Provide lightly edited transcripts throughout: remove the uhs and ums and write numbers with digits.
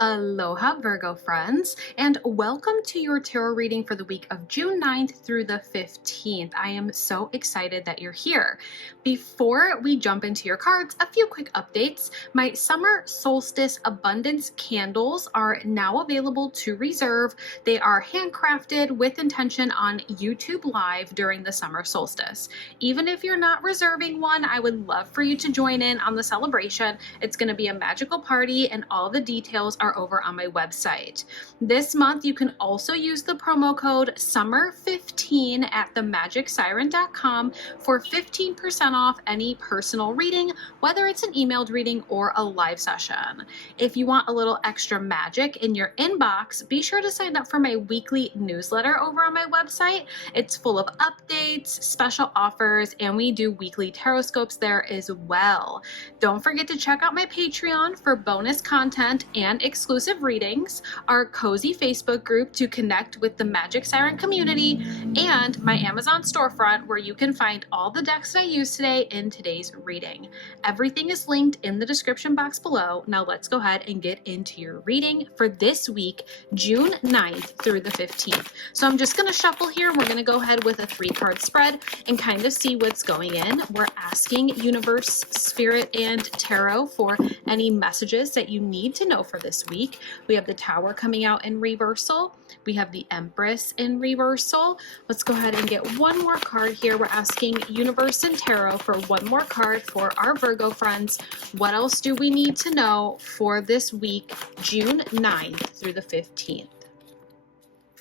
Aloha Virgo friends, and welcome to your tarot reading for the week of June 9th through the 15th. I am so excited that you're here. Before we jump into your cards, a few quick updates. My Summer Solstice Abundance candles are now available to reserve. They are handcrafted with intention on YouTube Live during the summer solstice. Even if you're not reserving one, I would love for you to join in on the celebration. It's going to be a magical party, and all the details are over on my website. This month, you can also use the promo code SUMMER15 at themagicsiren.com for 15% off any personal reading, whether it's an emailed reading or a live session. If you want a little extra magic in your inbox, be sure to sign up for my weekly newsletter over on my website. It's full of updates, special offers, and we do weekly tarot scopes there as well. Don't forget to check out my Patreon for bonus content and exclusive readings, our cozy Facebook group to connect with the Magic Siren community, and my Amazon storefront where you can find all the decks that I used today in today's reading. Everything is linked in the description box below. Now let's go ahead and get into your reading for this week, June 9th through the 15th. So I'm just going to shuffle here, and we're going to go ahead with a 3-card spread and kind of see what's going in. We're asking Universe, Spirit, and Tarot for any messages that you need to know for this week. We have the Tower coming out in reversal. We have the Empress in reversal. Let's go ahead and get one more card here. We're asking Universe and Tarot for one more card for our Virgo friends. What else do we need to know for this week, June 9th through the 15th?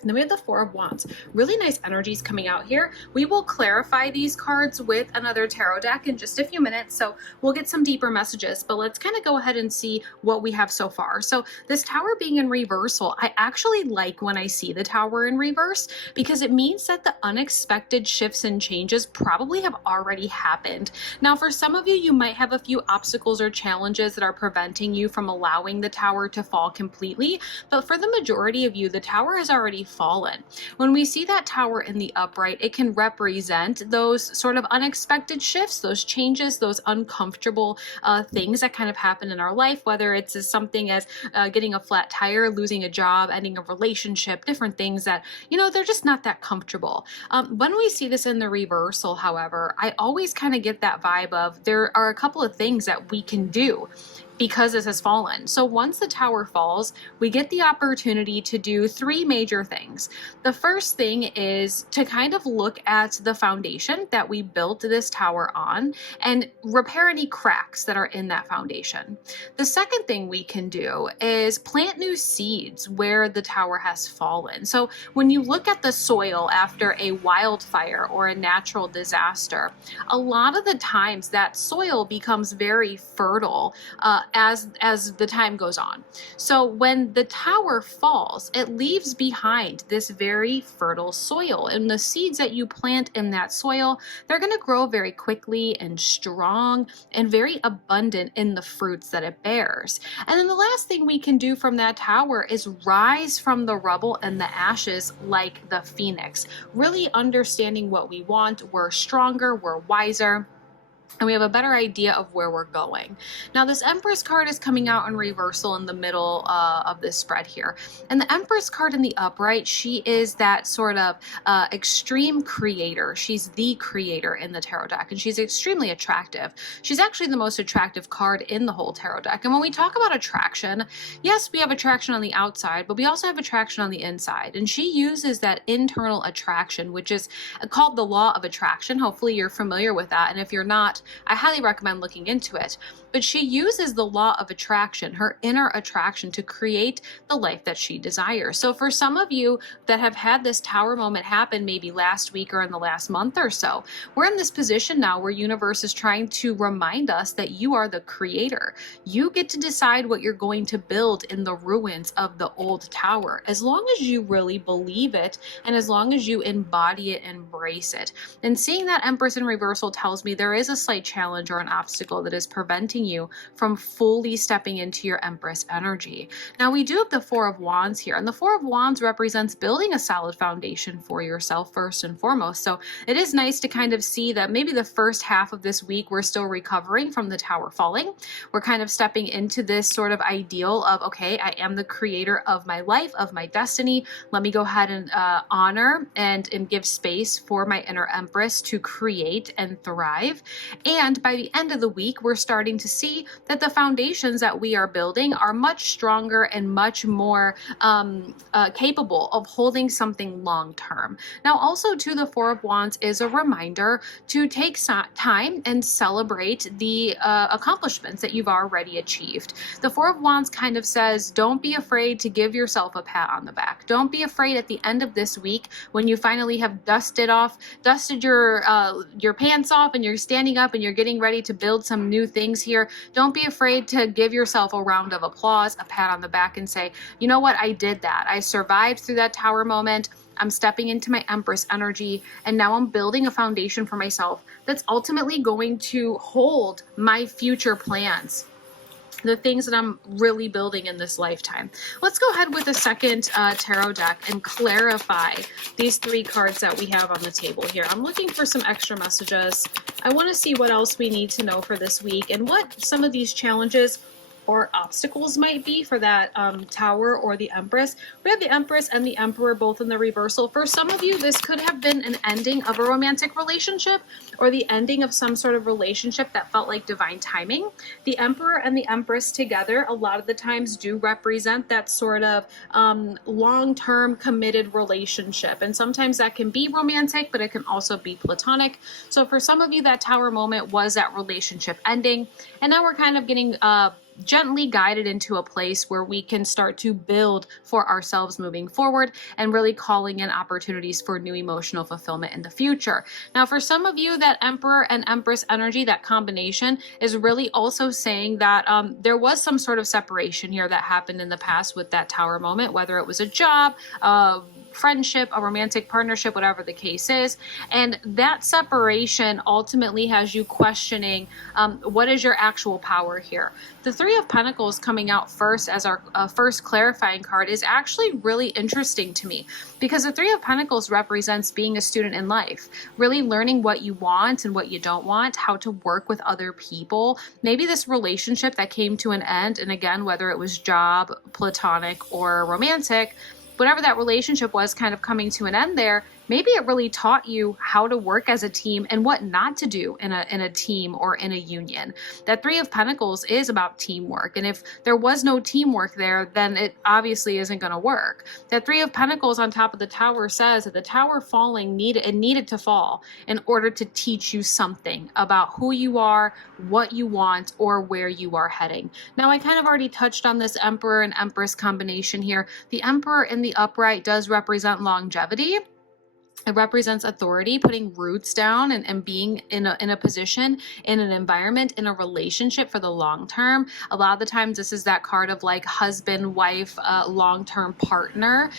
And then we have the Four of Wands. Really nice energies coming out here. We will clarify these cards with another tarot deck in just a few minutes, so we'll get some deeper messages, but let's kind of go ahead and see what we have so far. So this Tower being in reversal, I actually like when I see the Tower in reverse because it means that the unexpected shifts and changes probably have already happened. Now, for some of you, you might have a few obstacles or challenges that are preventing you from allowing the Tower to fall completely, but for the majority of you, the Tower has already fallen. When we see that Tower in the upright, it can represent those sort of unexpected shifts, those changes, those uncomfortable things that kind of happen in our life, whether it's as something as getting a flat tire, losing a job, ending a relationship, different things that, they're just not that comfortable. When we see this in the reversal, however, I always kind of get that vibe of there are a couple of things that we can do because this has fallen. So once the Tower falls, we get the opportunity to do 3 major things. The first thing is to kind of look at the foundation that we built this Tower on and repair any cracks that are in that foundation. The second thing we can do is plant new seeds where the Tower has fallen. So when you look at the soil after a wildfire or a natural disaster, a lot of the times that soil becomes very fertile as the time goes on. So when the Tower falls, it leaves behind this very fertile soil, and the seeds that you plant in that soil, they're going to grow very quickly and strong and very abundant in the fruits that it bears. And then the last thing we can do from that Tower is rise from the rubble and the ashes like the phoenix, really understanding what we want. We're stronger, we're wiser, and we have a better idea of where we're going. Now, this Empress card is coming out in reversal in the middle of this spread here. And the Empress card in the upright, she is that sort of extreme creator. She's the creator in the tarot deck, and she's extremely attractive. She's actually the most attractive card in the whole tarot deck. And when we talk about attraction, yes, we have attraction on the outside, but we also have attraction on the inside. And she uses that internal attraction, which is called the law of attraction. Hopefully you're familiar with that. And if you're not, I highly recommend looking into it. But she uses the law of attraction, her inner attraction, to create the life that she desires. So for some of you that have had this Tower moment happen maybe last week or in the last month or so, we're in this position now where universe is trying to remind us that you are the creator. You get to decide what you're going to build in the ruins of the old Tower, as long as you really believe it and as long as you embody it and embrace it. And seeing that Empress in reversal tells me there is a slight challenge or an obstacle that is preventing you from fully stepping into your Empress energy. Now, we do have the Four of Wands here, and the Four of Wands represents building a solid foundation for yourself first and foremost. So it is nice to kind of see that maybe the first half of this week we're still recovering from the tower falling. We're kind of stepping into this sort of ideal of, okay, I am the creator of my life, of my destiny. Let me go ahead and honor and give space for my inner Empress to create and thrive. And by the end of the week, we're starting to see that the foundations that we are building are much stronger and much more capable of holding something long term. Now, also too, the Four of Wands is a reminder to take time and celebrate the accomplishments that you've already achieved. The Four of Wands kind of says, don't be afraid to give yourself a pat on the back. Don't be afraid at the end of this week when you finally have dusted your pants off and you're standing up and you're getting ready to build some new things here. Don't be afraid to give yourself a round of applause, a pat on the back, and say, you know what, I did that. I survived through that tower moment. I'm stepping into my Empress energy, and now I'm building a foundation for myself that's ultimately going to hold my future plans, the things that I'm really building in this lifetime. Let's go ahead with a second tarot deck and clarify these three cards that we have on the table here. I'm looking for some extra messages. I want to see what else we need to know for this week and what some of these challenges or obstacles might be for that tower or the Empress. We have the Empress and the Emperor both in the reversal. For some of you, this could have been an ending of a romantic relationship or the ending of some sort of relationship that felt like divine timing. The Emperor and the Empress together a lot of the times do represent that sort of long-term committed relationship. And sometimes that can be romantic, but it can also be platonic. So for some of you, that tower moment was that relationship ending. And now we're kind of getting gently guided into a place where we can start to build for ourselves moving forward and really calling in opportunities for new emotional fulfillment in the future. Now, for some of you, that Emperor and Empress energy, that combination is really also saying that there was some sort of separation here that happened in the past with that tower moment, whether it was a job, friendship, a romantic partnership, whatever the case is. And that separation ultimately has you questioning what is your actual power here. The Three of Pentacles coming out first as our first clarifying card is actually really interesting to me because the Three of Pentacles represents being a student in life, really learning what you want and what you don't want, how to work with other people. Maybe this relationship that came to an end, and again, whether it was job, platonic, or romantic, whatever that relationship was kind of coming to an end there, maybe it really taught you how to work as a team and what not to do in a team or in a union. That Three of Pentacles is about teamwork. And if there was no teamwork there, then it obviously isn't going to work. That Three of Pentacles on top of the tower says that the tower falling needed to fall in order to teach you something about who you are, what you want, or where you are heading. Now, I kind of already touched on this Emperor and Empress combination here. The Emperor in the upright does represent longevity. It represents authority, putting roots down and being in a position, in an environment, in a relationship for the long term. A lot of the times this is that card of like husband, wife, long-term partner.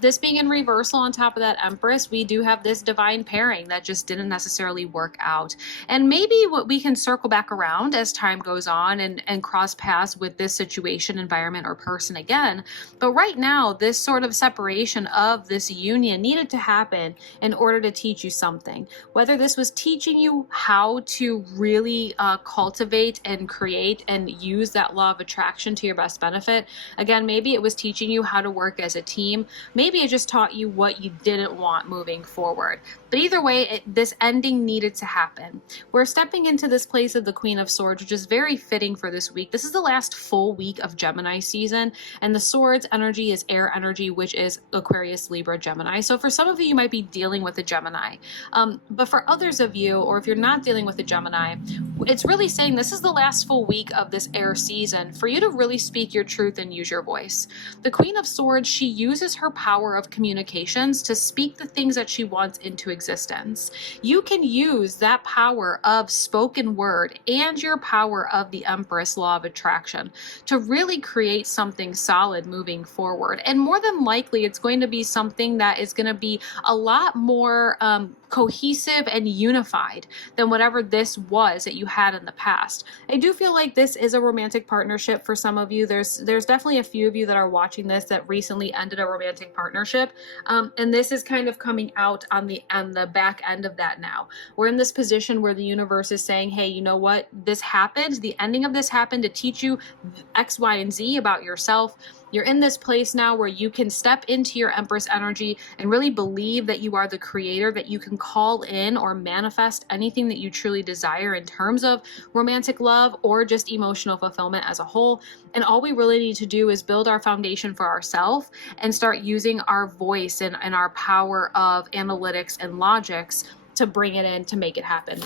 This being in reversal on top of that Empress, we do have this divine pairing that just didn't necessarily work out. And maybe what we can circle back around as time goes on and cross paths with this situation, environment, or person again. But right now, this sort of separation of this union needed to happen in order to teach you something. Whether this was teaching you how to really cultivate and create and use that law of attraction to your best benefit. Again, maybe it was teaching you how to work as a team. Maybe it just taught you what you didn't want moving forward. But either way, this ending needed to happen. We're stepping into this place of the Queen of Swords, which is very fitting for this week. This is the last full week of Gemini season, and the Swords energy is air energy, which is Aquarius, Libra, Gemini. So for some of you, you might be dealing with a Gemini. But for others of you, or if you're not dealing with a Gemini, it's really saying this is the last full week of this air season for you to really speak your truth and use your voice. The Queen of Swords, she uses her power of communications to speak the things that she wants into existence. You can use that power of spoken word and your power of the Empress law of attraction to really create something solid moving forward. And more than likely, it's going to be something that is going to be a lot more cohesive and unified than whatever this was that you had in the past. I do feel like this is a romantic partnership for some of you. There's definitely a few of you that are watching this that recently ended a romantic partnership, and this is kind of coming out on the back end of that now. We're in this position where the universe is saying, hey, you know what? This happened. The ending of this happened to teach you X, Y, and Z about yourself. You're in this place now where you can step into your Empress energy and really believe that you are the creator, that you can call in or manifest anything that you truly desire in terms of romantic love or just emotional fulfillment as a whole. And all we really need to do is build our foundation for ourselves and start using our voice and our power of analytics and logics to bring it in to make it happen.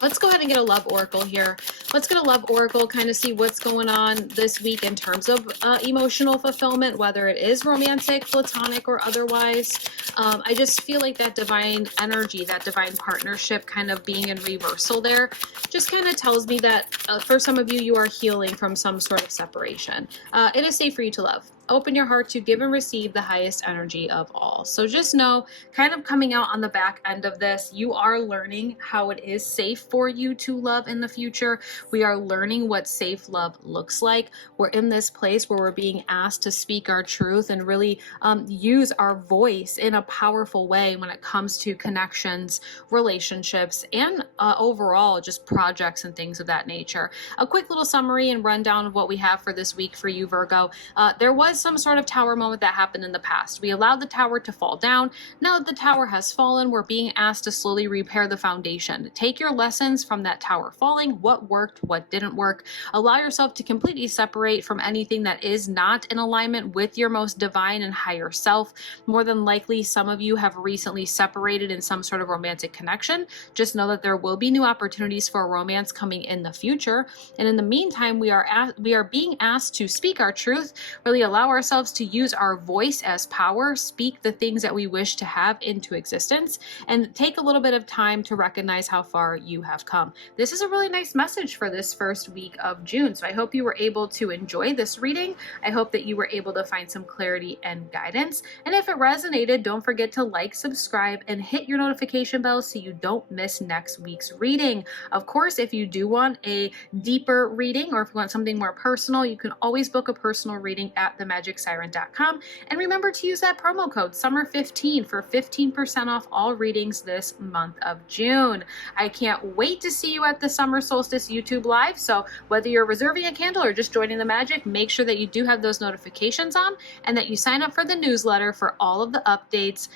Let's go ahead and get a love oracle here. Let's get a love oracle, kind of see what's going on this week in terms of emotional fulfillment, whether it is romantic, platonic, or otherwise. I just feel like that divine energy, that divine partnership kind of being in reversal there, just kind of tells me that for some of you, you are healing from some sort of separation. It is safe for you to love. Open your heart to give and receive the highest energy of all. So just know, kind of coming out on the back end of this, you are learning how it is safe for you to love in the future. We are learning what safe love looks like. We're in this place where we're being asked to speak our truth and really use our voice in a powerful way when it comes to connections, relationships, and overall just projects and things of that nature. A quick little summary and rundown of what we have for this week for you, Virgo. There was some sort of tower moment that happened in the past. We allowed the tower to fall down. Now that the tower has fallen, we're being asked to slowly repair the foundation. Take your lessons from that tower falling, what worked, what didn't work. Allow yourself to completely separate from anything that is not in alignment with your most divine and higher self. More than likely, some of you have recently separated in some sort of romantic connection. Just know that there will be new opportunities for romance coming in the future. And in the meantime, we are being asked to speak our truth, really allow ourselves to use our voice as power, speak the things that we wish to have into existence, and take a little bit of time to recognize how far you have come. This is a really nice message for this first week of June. So I hope you were able to enjoy this reading. I hope that you were able to find some clarity and guidance. And if it resonated, don't forget to like, subscribe, and hit your notification bell so you don't miss next week's reading. Of course, if you do want a deeper reading or if you want something more personal, you can always book a personal reading at themagicsiren.com. And remember to use that promo code SUMMER15 for 15% off all readings this month of June. I can't wait to see you at the Summer Solstice YouTube Live. So whether you're reserving a candle or just joining the magic, make sure that you do have those notifications on and that you sign up for the newsletter for all of the updates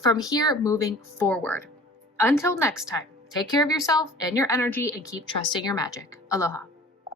from here moving forward. Until next time, take care of yourself and your energy and keep trusting your magic. Aloha.